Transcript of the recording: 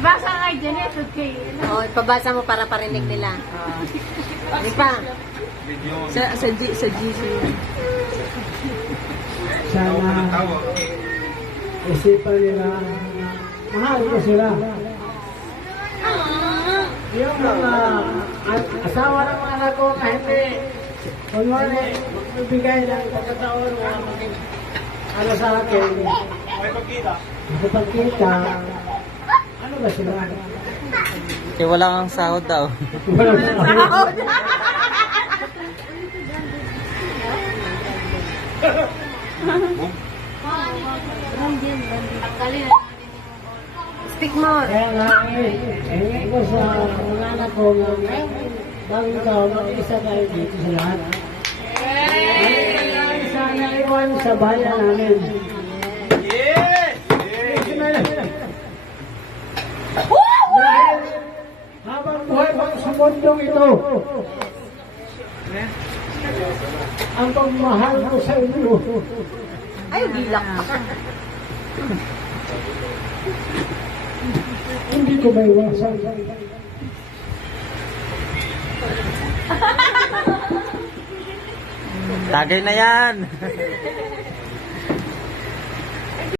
Basa nga dyan eh, okay. Oo, ipabasa mo para parinig nila. Di pa. Sa GC. Sana isipan nila, mahal ko sila. Yung mga asawa ng mga anak ko na hindi, kunwari, magbibigay ng pagkataon na ano sa akin, makipagkita, ano ba sila? Kaya wala kang sahod daw. Walang sahod. Speak more. Kaya nga, ngayon ko sa mga anak ko nga, bagong taon, mag-isa tayo dito sa lahat. Isa na iwan sa bayan namin. Yes! Dahil habang buhay pa sa mundong ito, ang pagmahal ko sa inyo, Ay, bilak pa. hindi ko maiwasan. Tagay na yan.